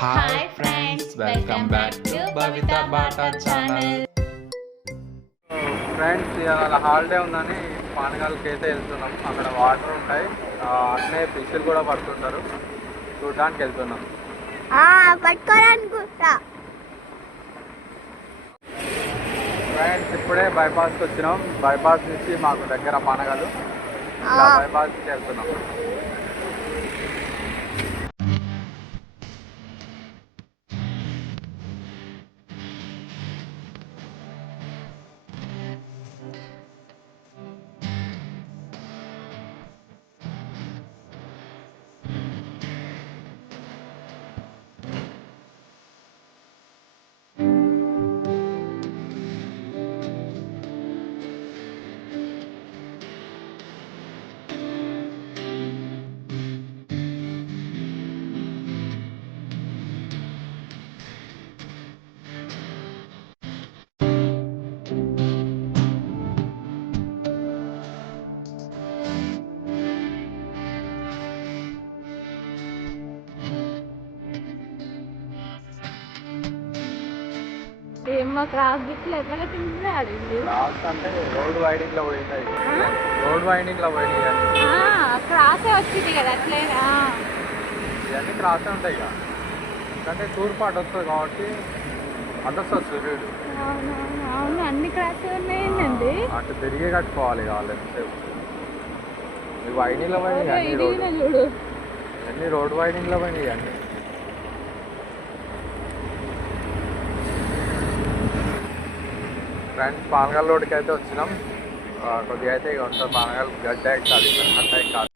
Hi friends, welcome back to Bhavitha Bata channel. Friends, ఇవాళ holiday ఉందని పానగాలకి అయితే వెళ్తున్నాం. అక్కడ వాటర్ ఉంటాయి, అట్లే ఫిష్లు కూడా పడుతుంటారు, చూడడానికి వెళ్తున్నాం. ఫ్రెండ్స్, ఇప్పుడే బైపాస్కి వచ్చినాం. బైపాస్ నుంచి మాకు దగ్గర పానగాలు, బైపాస్కి వెళ్తున్నాం. ఏమో క్రాస్ గిట్ల ఎట్లా తింటున్నాడు. క్రాస్ అంటే రోడ్ వైడింగ్ లో పోయింది, రోడ్ వైడింగ్ లో పోయింది. క్రాసే వచ్చింది కదా, అట్లేనా? ఇవన్నీ క్రాసే ఉంటాయి ఇక, ఎందుకంటే తూర్పు అటు వస్తుంది కాబట్టి అటు వస్తుంది సూర్యుడు. అవును, అన్ని క్రాసే ఉన్నాయండి. అటు తిరిగి కట్టుకోవాలి కావాలి. వైడింగ్ లో పోయినాయి చూడు, అన్ని రోడ్ వైడింగ్ లో పోయినాయి అన్ని. ఫ్రెండ్స్, పానగల్ రోడ్కి అయితే వచ్చినాం. కొద్దిగా అయితే ఇక ఉంటుంది, పానగల్ గడ్డ ఎక్కాలి, గడ్డ ఎక్కాలి.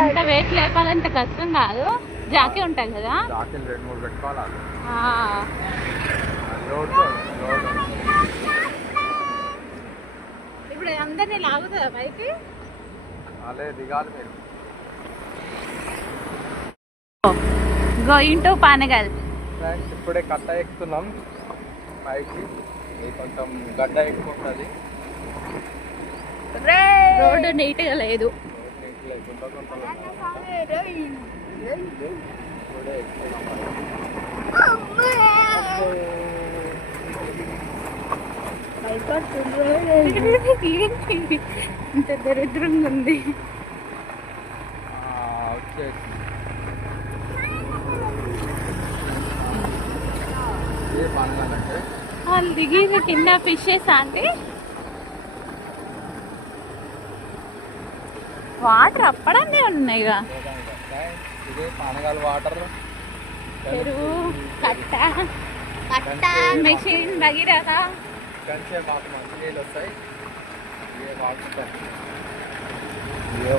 అంత వెయిట్ లేపాలంటే కష్టం కాదు, జాకీ ఉంటాయి కదా, జాకీలు 2-3 పెట్టుకోవాలి. ఇప్పుడు అందరినీ లాగుతుందా పైకి? అదే దిగాలి మీరు. Going to Panagal. ఫ్రెండ్స్, ఇప్పుడే కట్ట ఎక్కుతున్నాం పైకి. కొంచెం గడ్డ ఎక్కుతుంది, రోడ్డు నీట్గా లేదు. ఇంత దరిద్రంగా ఉంది. వాళ్ళు దిగి కింద ఫిషెస్ అంటే వాటర్ అప్పడనే ఉన్నాయి. ఇదే పానగల్ వాటర్, చెరువు, కట్ట, మెషిన్ భగీరథ. కంచే మాకు మంచి నీళ్ళు వస్తాయి. ఇవే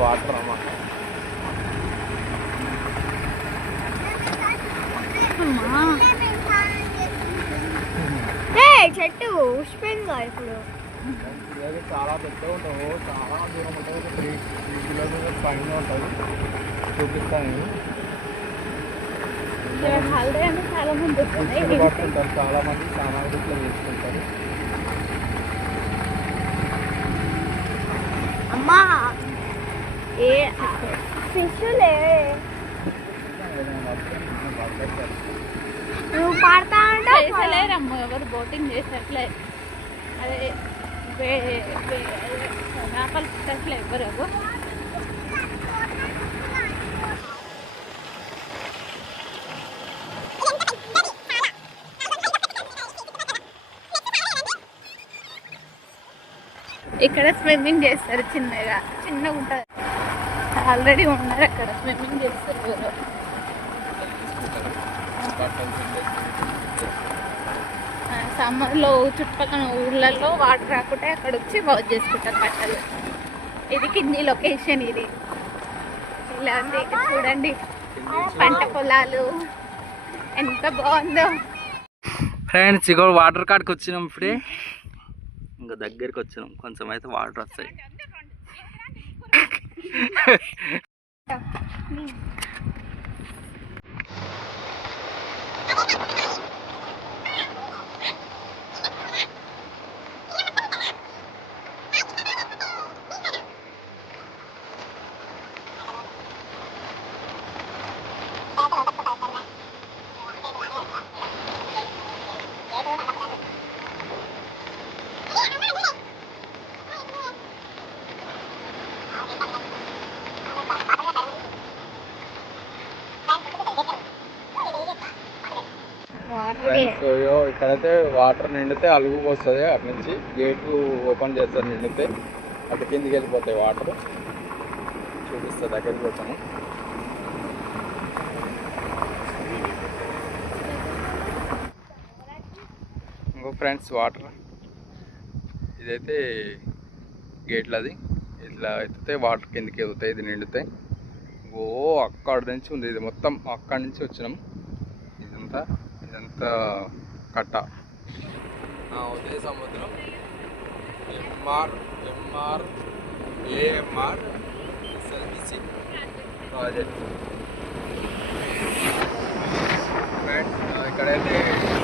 వాటర్ అన్నమాట. చెట్టు ఉష్పంగా ఇప్పుడు చాలా పెద్ద ఉంటావు, చాలా దూరం ఉంటుంది, 3 కిలోమీటర్స్ పైన ఉంటుంది. చూపిస్తాను. చాలా మంది పడుతుంటారు, చాలా మంది చాలా ఇట్లా తీసుకుంటారు. అమ్మా ఏ ఫిష్లే నువ్వు పాడతా అంటే లేరమ్మ, ఎవరు బోటింగ్ చేసేట్లే. అదే చేపలు పుట్టట్లే ఎవరు. ఇక్కడ స్విమ్మింగ్ చేస్తారు, చిన్నగా ఉంటుంది. ఆల్రెడీ ఉన్నారు అక్కడ, స్విమ్మింగ్ చేస్తారు. సమ్మర్లో చుట్టుపక్కల ఊర్లలో వాటర్ రాకుంటే అక్కడ వచ్చి వాష్ చేసుకుంటారు బట్టలు. ఇది కింది లొకేషన్. ఇది భలే ఉంది చూడండి, పంట పొలాలు ఎంత బాగుందో. ఫ్రెండ్స్ ఇగో వాటర్ కాడికి వచ్చినాం ఇప్పుడే, ఇంకా దగ్గరికి వచ్చినాం, కొంచెం అయితే వాటర్ వస్తాయి. ఇక్కడైతే వాటర్ నిండితే అలుగు వస్తుంది, అటు నుంచి గేట్లు ఓపెన్ చేస్తారు, నిండితే అటు కిందికి వెళ్ళిపోతాయి వాటర్. చూపిస్తా, దగ్గరికి వచ్చాము. ఇంకో ఫ్రెండ్స్ వాటర్ ఇదైతే గేట్లు, అది ఇట్లా ఎత్తితే వాటర్ కిందికి వెళ్తాయి, ఇది నిండితే. ఓ అక్కడ నుంచి ఉంది, ఇది మొత్తం అక్కడి నుంచి వచ్చినాం. ఇదంతా కట్ట ఉదయ సముద్రం ఏఎంఆర్ ఎస్ఎల్బిసి ప్రాజెక్ట్. ఇక్కడైతే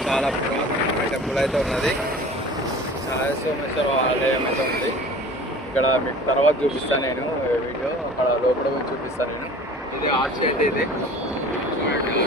చాలా పురాతనమైన టెంపుల్ అయితే ఉన్నది, చాలా సోమేశ్వర ఆలయం అయితే ఉంది. ఇక్కడ మీకు తర్వాత చూపిస్తాను నేను వీడియో, అక్కడ లోపల చూపిస్తాను నేను. ఇది ఆర్చ్ అయితే, ఇది చూడండి,